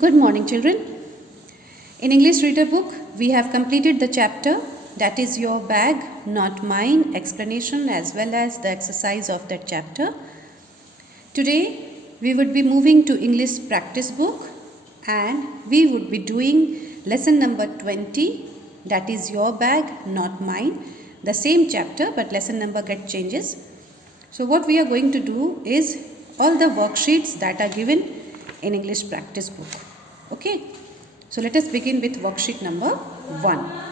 Good morning, children. In English Reader Book, we have completed the chapter that is Your Bag, Not Mine explanation as well as the exercise of that chapter. Today, we would be moving to English Practice Book and we would be doing lesson number 20 that is Your Bag, Not Mine. The same chapter but lesson number changes. So what we are going to do is all the worksheets that are given in English Practice Book. Okay, so let us begin with worksheet number 1.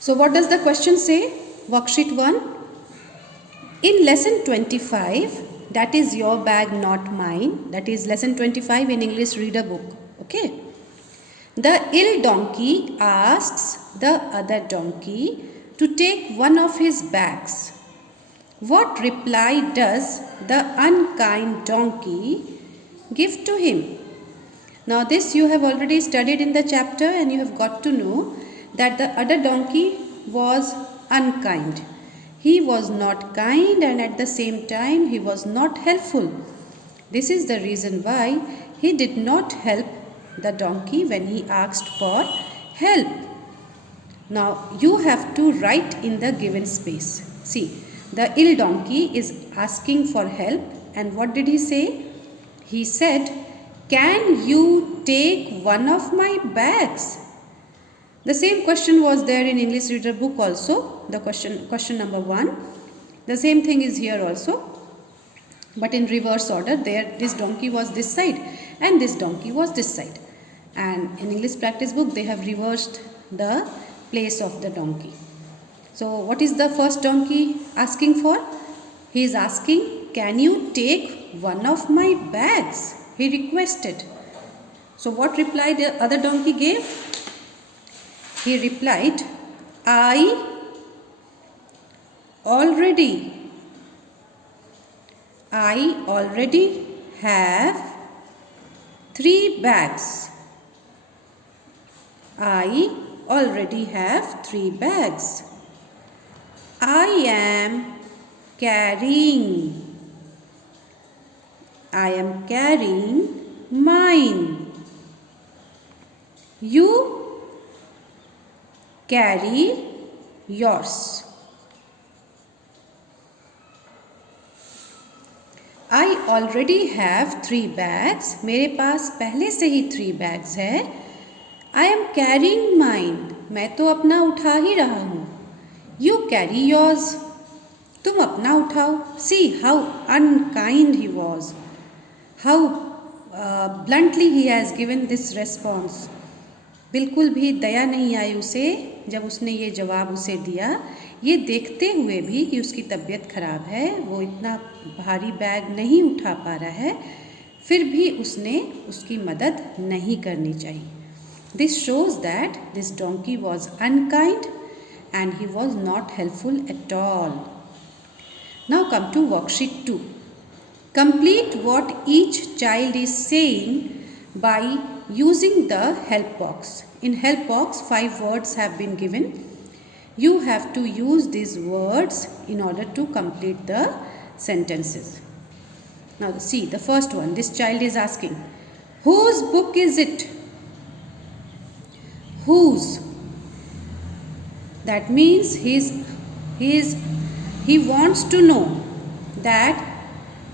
So what does the question say? Worksheet 1. In lesson 25, that is Your Bag Not Mine, that is lesson 25 in English Reader Book. Okay. The ill donkey asks the other donkey to take one of his bags. What reply does the unkind donkey give to him? Now this you have already studied in the chapter and you have got to know that the other donkey was unkind. He was not kind and at the same time he was not helpful. This is the reason why he did not help the donkey when he asked for help. Now you have to write in the given space. See, the ill donkey is asking for help and what did he say? He said, "Can you take one of my bags?" The same question was there in English Reader Book also. The question number 1. The same thing is here also. But in reverse order, there this donkey was this side and this donkey was this side. And in English Practice Book, they have reversed the place of the donkey. So what is the first donkey asking for? He is asking, "Can you take one of my bags?" He requested. So what reply the other donkey gave? He replied, I already have 3 bags. I already have 3 bags. I am carrying mine. You carry yours. I already have 3 bags. मेरे पास पहले से ही 3 bags है. I am carrying mine. मैं तो अपना उठा ही रहा हूँ. You carry yours. तुम अपना उठाओ. See how unkind he was. How bluntly he has given this response. बिल्कुल भी दया नहीं आई उसे जब उसने ये जवाब उसे दिया, ये देखते हुए भी कि उसकी तबीयत खराब है, वो इतना भारी बैग नहीं उठा पा रहा है, फिर भी उसने उसकी मदद नहीं करनी चाहिए. This shows that this donkey was unkind and he was not helpful at all. Now come to worksheet 2. Complete what each child is saying by using the help box. In help box, 5 words have been given. You have to use these words in order to complete the sentences. Now see the first one. This child is asking, whose book is it? Whose? That means he wants to know that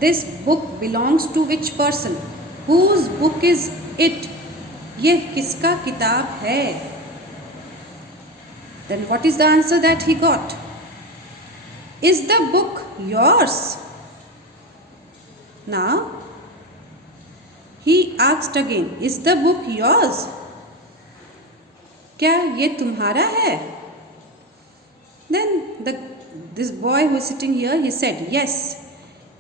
this book belongs to which person. Whose book is it? यह किसका किताब है? Then what is the answer that he got? Is the book yours? Now he asked again, is the book yours? क्या ये तुम्हारा है? Then this boy who is sitting here, he said, yes,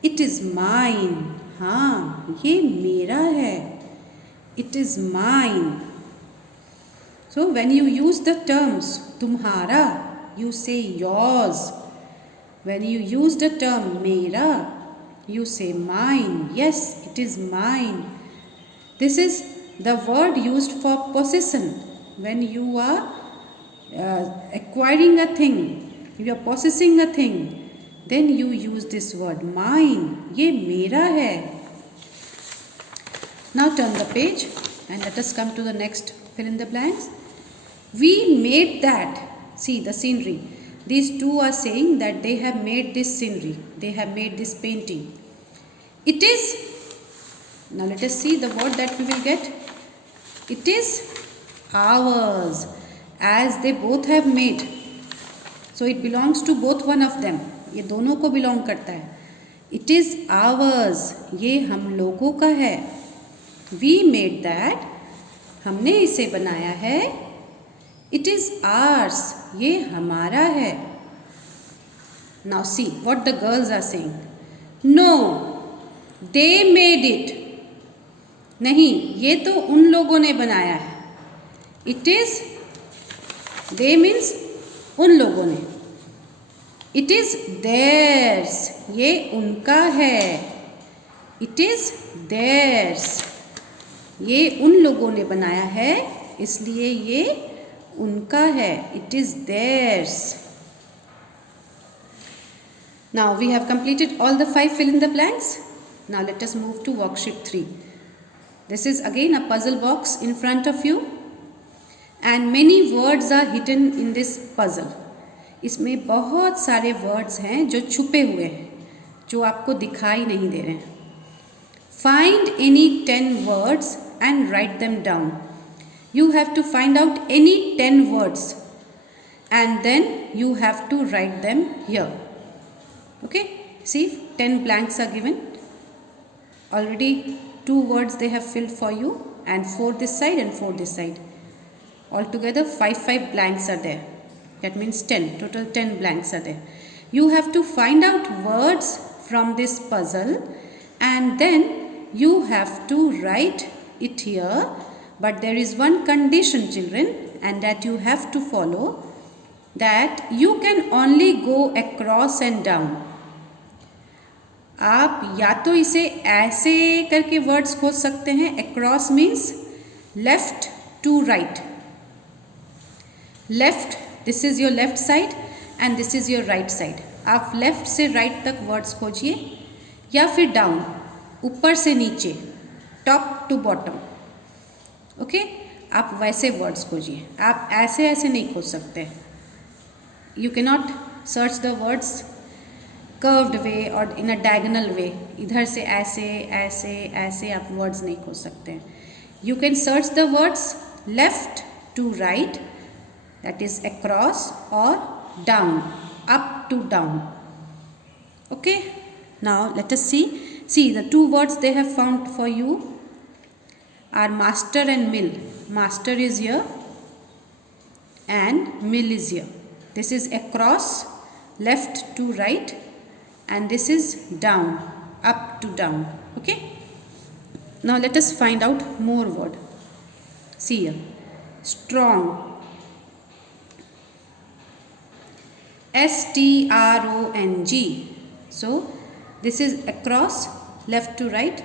it is mine. हाँ, ये मेरा है. It is mine. So when you use the terms तुम्हारा, you say yours. When you use the term मेरा, you say mine. Yes, it is mine. This is the word used for possession. When you are acquiring a thing, you are possessing a thing, then you use this word mine. ये मेरा है. Now turn the page and let us come to the next fill in the blanks. We made that. See the scenery. These two are saying that they have made this scenery. They have made this painting. It is. Now let us see the word that we will get. It is ours, as they both have made. So it belongs to both one of them. ये दोनों को belong करता है. It is ours. ये हम लोगों का है. We made that. हमने इसे बनाया है. It is ours. ये हमारा है. Now see what the girls are saying. No, they made it. नहीं, ये तो उन लोगों ने बनाया है. It is, they means उन लोगों ने. It is theirs. ये उनका है. It is theirs. ये उन लोगों ने बनाया है, इसलिए ये उनका है. It is theirs. Now we have completed all the 5 fill in the blanks. Now let us move to worksheet 3. This is again a puzzle box in front of you and many words are hidden in this puzzle. इसमें बहुत सारे words हैं जो छुपे हुए हैं, जो आपको दिखाई नहीं दे रहे हैं. Find any 10 words and write them down. You have to find out any 10 words and then you have to write them here. Okay, see 10 blanks are given. Already 2 words they have filled for you and 4 this side and 4 this side. Altogether 5 blanks are there. That means 10, total 10 blanks are there. You have to find out words from this puzzle and then you have to write it here. But there is one condition, children, and that you have to follow, that you can only go across and down. आप या तो इसे ऐसे करके words खोज सकते हैं. across means left to right. Left, this is your left side and this is your right side. आप लेफ्ट से राइट तक वर्ड्स खोजिए या फिर डाउन, ऊपर से नीचे, टॉप टू बॉटम. ओके, आप वैसे वर्ड्स खोजिए. आप ऐसे ऐसे नहीं खोज सकते. You can not search the words curved way और इन अ डायगोनल वे. इधर से ऐसे ऐसे ऐसे आप वर्ड्स नहीं खोज सकते हैं. You can search the words left to right, that is across, or down, up to down. Okay, now let us see the 2 words they have found for you are master and mill. Master is here and mill is here. This is across, left to right, and this is down, up to down. Okay, now let us find out more word. See here, strong, strong. So this is across, left to right,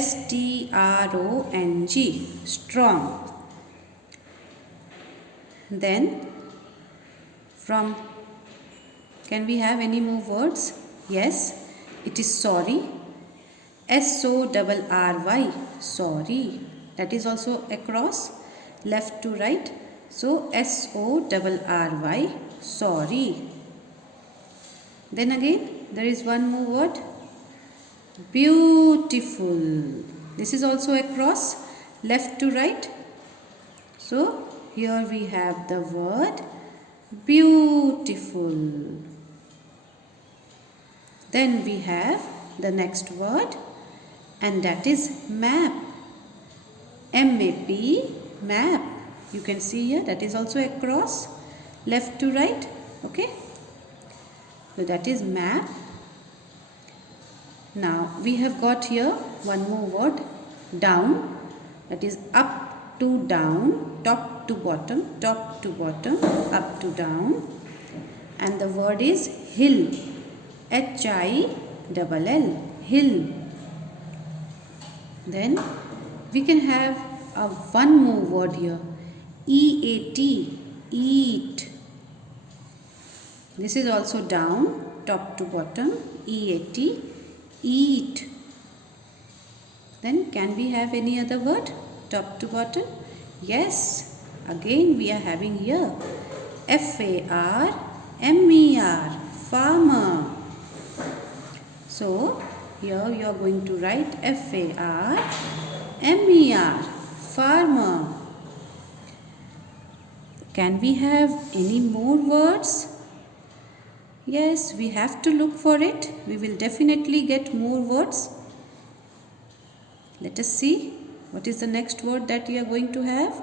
strong, strong. Then from, can we have any more words? Yes, it is sorry, sorry, sorry. That is also across, left to right, so sorry, sorry. Then again there is one more word, beautiful. This is also across, left to right, so here we have the word beautiful. Then we have the next word and that is map. M-A-P, map. You can see here that is also across, left to right. Okay, so that is map. Now we have got here one more word, down. That is up to down, top to bottom, top to bottom, up to down. And the word is hill, H-I-L-L, hill. Then we can have one more word here, E-A-T, eat. This is also down, top to bottom, E-A-T, eat. Then can we have any other word? Top to bottom? Yes. Again we are having here F-A-R-M-E-R, farmer. So here you are going to write F-A-R-M-E-R, farmer. Can we have any more words? Yes, we have to look for it. We will definitely get more words. Let us see what is the next word that we are going to have.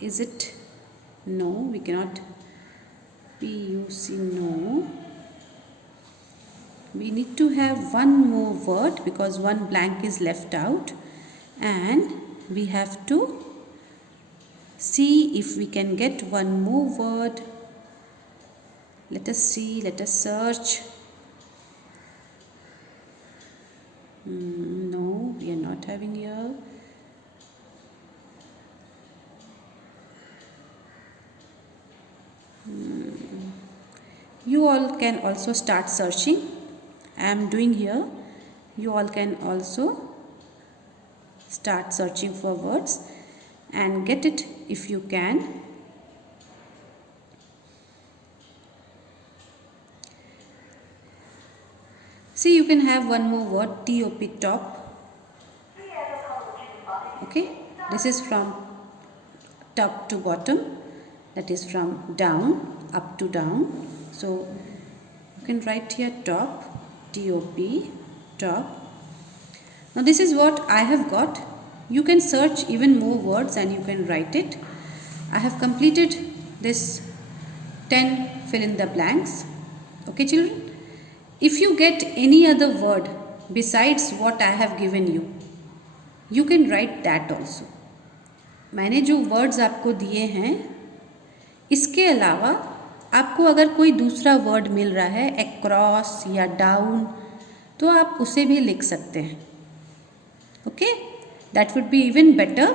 Is it? No, we cannot. P-U-C, no. We need to have one more word because one blank is left out, and we have to see if we can get one more word. Let us see, let us search. No, we are not having here. You all can also start searching. I am doing here. You all can also start searching for words and get it if you can. See, you can have one more word, T-O-P, top. Okay, this is from top to bottom, that is from down, up to down. So, you can write here top, T-O-P, top. Now, this is what I have got. You can search even more words and you can write it. I have completed this 10 fill in the blanks. Okay, children? If you get any other word besides what I have given you, you can write that also. मैंने जो words आपको दिए हैं, इसके अलावा आपको अगर कोई दूसरा वर्ड मिल रहा है अक्रॉस या डाउन, तो आप उसे भी लिख सकते हैं. Okay, that would be even better.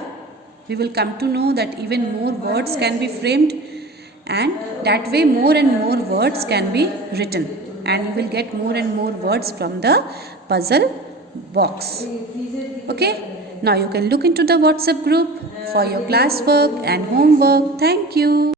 We will come to know that even more words can be framed, and that way more and more words can be written, and you will get more and more words from the puzzle box. Okay, now you can look into the WhatsApp group for your classwork and homework. Thank you.